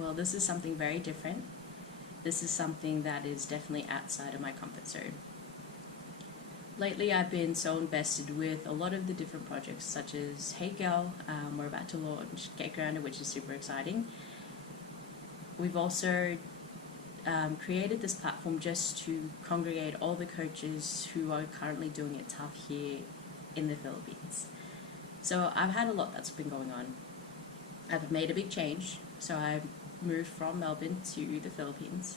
Well, this is something very different. This is something that is definitely outside of my comfort zone. Lately, I've been so invested with a lot of the different projects, such as Hey Girl. We're about to launch Get Grounded, which is super exciting. We've also created this platform just to congregate all the coaches who are currently doing it tough here in the Philippines. So I've had a lot that's been going on. I've made a big change. So I moved from Melbourne to the Philippines.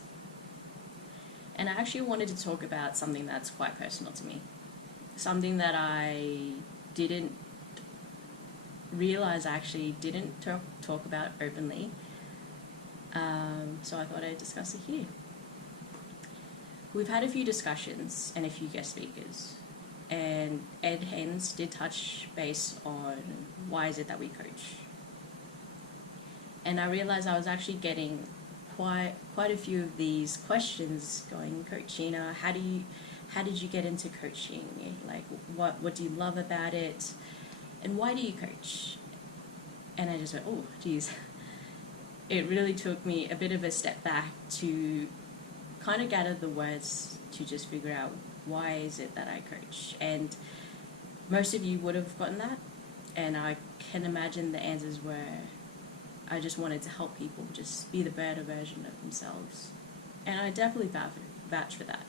And I actually wanted to talk about something that's quite personal to me. Something that I didn't realize I actually didn't talk about openly. So I thought I'd discuss it here. We've had a few discussions and a few guest speakers. And Ed Haynes did touch base on why is it that we coach. And I realized I was actually getting quite a few of these questions going, Coach Gina, how did you get into coaching? Like, what do you love about it? And why do you coach? And I just went, oh, geez. It really took me a bit of a step back to kind of gather the words to just figure out why is it that I coach. And most of you would have gotten that. And I can imagine the answers were, I just wanted to help people just be the better version of themselves. And I definitely vouch for that.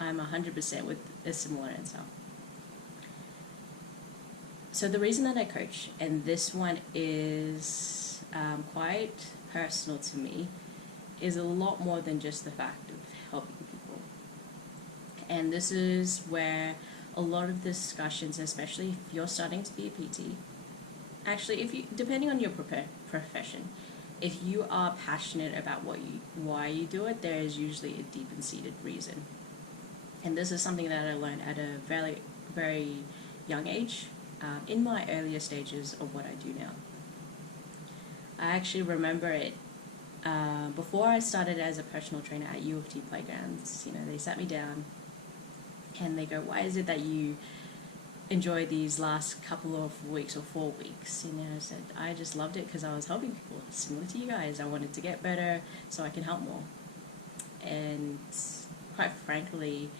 I'm 100% with a similar answer. So the reason that I coach, and this one is quite personal to me, is a lot more than just the fact of helping people. And this is where a lot of discussions, especially if you're starting to be a PT, actually, if you, depending on your profession, if you are passionate about why you do it, there is usually a deep and seated reason. And this is something that I learned at a very, very young age, in my earlier stages of what I do now. I actually remember it before I started as a personal trainer at U of T Playgrounds. They sat me down and they go, why is it that you enjoy these last couple of weeks or 4 weeks? I said, I just loved it because I was helping people, similar to you guys. I wanted to get better so I can help more. And quite frankly,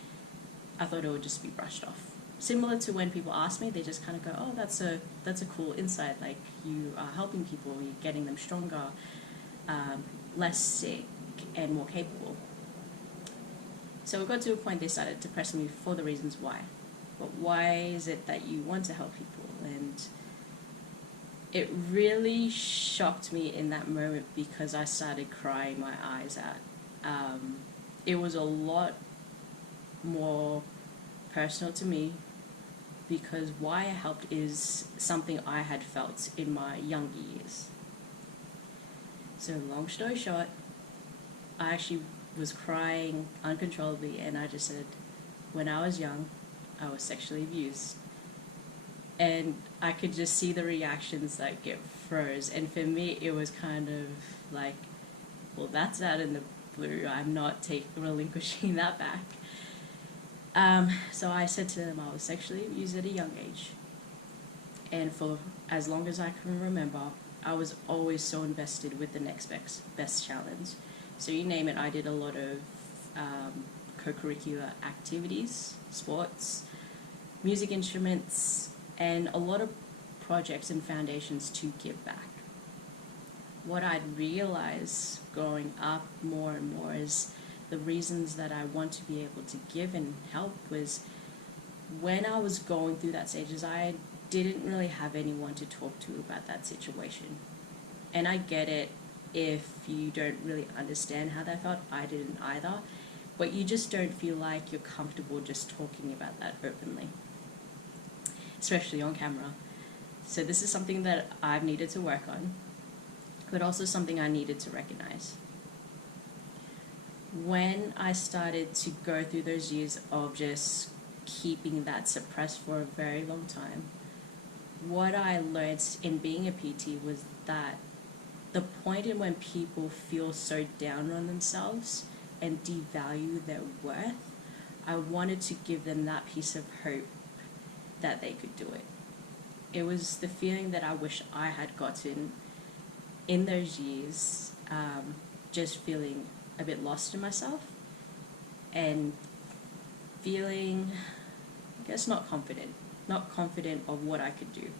I thought it would just be brushed off. Similar to when people ask me, they just kind of go, oh, that's a cool insight. Like, you are helping people, you're getting them stronger, less sick, and more capable. So it got to a point they started to press me for the reasons why. But why is it that you want to help people? And it really shocked me in that moment because I started crying my eyes out. It was a lot more personal to me because why I helped is something I had felt in my younger years. So long story short, I actually was crying uncontrollably, and I just said, when I was young, I was sexually abused. And I could just see the reactions that get froze. And for me, it was kind of like, well, that's out in the blue. I'm not relinquishing that back. So I said to them I was sexually abused at a young age. And for as long as I can remember, I was always so invested with the next best challenge. So you name it, I did a lot of co-curricular activities, sports, music instruments, and a lot of projects and foundations to give back. What I'd realized growing up more and more is the reasons that I want to be able to give and help was when I was going through that stages, I didn't really have anyone to talk to about that situation. And I get it if you don't really understand how that felt. I didn't either. But you just don't feel like you're comfortable just talking about that openly, especially on camera. So this is something that I've needed to work on, but also something I needed to recognize. When I started to go through those years of just keeping that suppressed for a very long time, what I learned in being a PT was that the point in when people feel so down on themselves and devalue their worth, I wanted to give them that piece of hope that they could do it. It was the feeling that I wish I had gotten in those years just feeling a bit lost in myself and feeling, I guess, not confident of what I could do.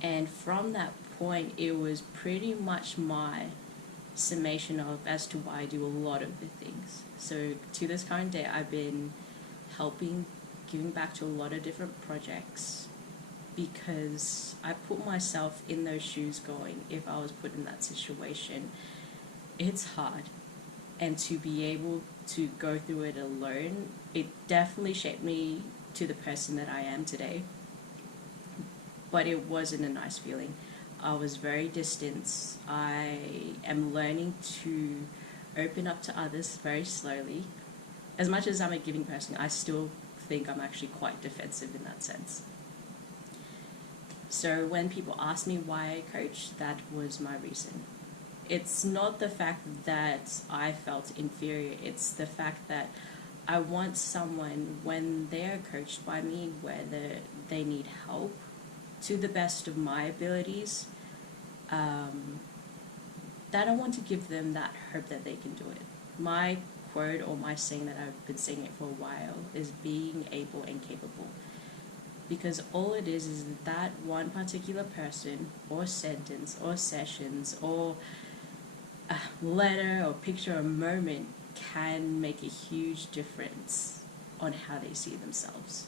And from that point, it was pretty much my summation of as to why I do a lot of the things. So to this current day, I've been giving back to a lot of different projects because I put myself in those shoes going, if I was put in that situation, it's hard. And to be able to go through it alone, it definitely shaped me to the person that I am today. But it wasn't a nice feeling. I was very distant. I am learning to open up to others very slowly. As much as I'm a giving person, I still think I'm actually quite defensive in that sense. So when people ask me why I coach, that was my reason. It's not the fact that I felt inferior, it's the fact that I want someone, when they are coached by me, whether they need help, to the best of my abilities, that I want to give them that hope that they can do it. My quote or my saying that I've been saying it for a while is being able and capable. Because all it is that one particular person or sentence or sessions or a letter or picture or moment can make a huge difference on how they see themselves.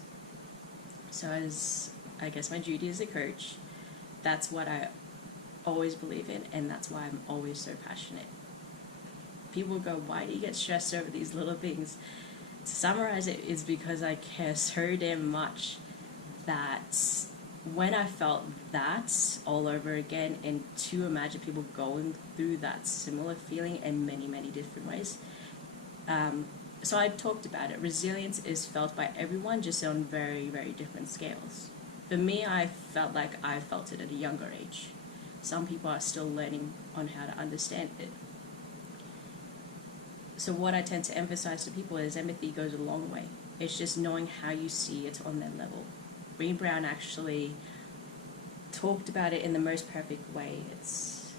So as I guess my duty as a coach, that's what I always believe in, and that's why I'm always so passionate. People go, why do you get stressed over these little things? To summarize it, is because I care so damn much that when I felt that all over again, and to imagine people going through that similar feeling in many, many different ways. So I talked about it. Resilience is felt by everyone, just on very, very different scales. For me, I felt like I felt it at a younger age. Some people are still learning on how to understand it. So what I tend to emphasize to people is empathy goes a long way. It's just knowing how you see it on their level. Brené Brown actually talked about it in the most perfect way. It's,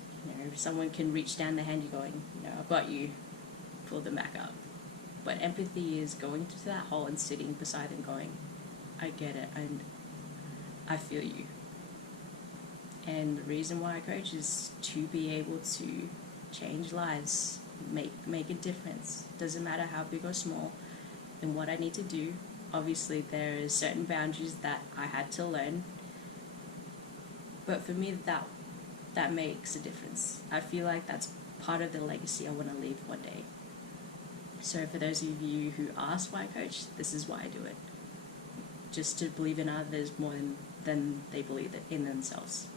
if someone can reach down their hand, you're going, I've got you, pull them back up. But empathy is going to that hole and sitting beside them going, I get it, and I feel you. And the reason why I coach is to be able to change lives, make a difference. Doesn't matter how big or small, and what I need to do. Obviously, there are certain boundaries that I had to learn, but for me, that makes a difference. I feel like that's part of the legacy I want to leave one day. So for those of you who ask why I coach, this is why I do it. Just to believe in others more than they believe in themselves.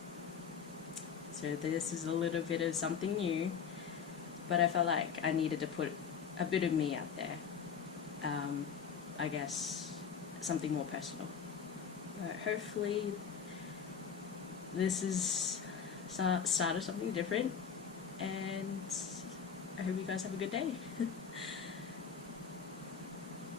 So this is a little bit of something new, but I felt like I needed to put a bit of me out there. I guess something more personal. Hopefully this is started something different, and I hope you guys have a good day.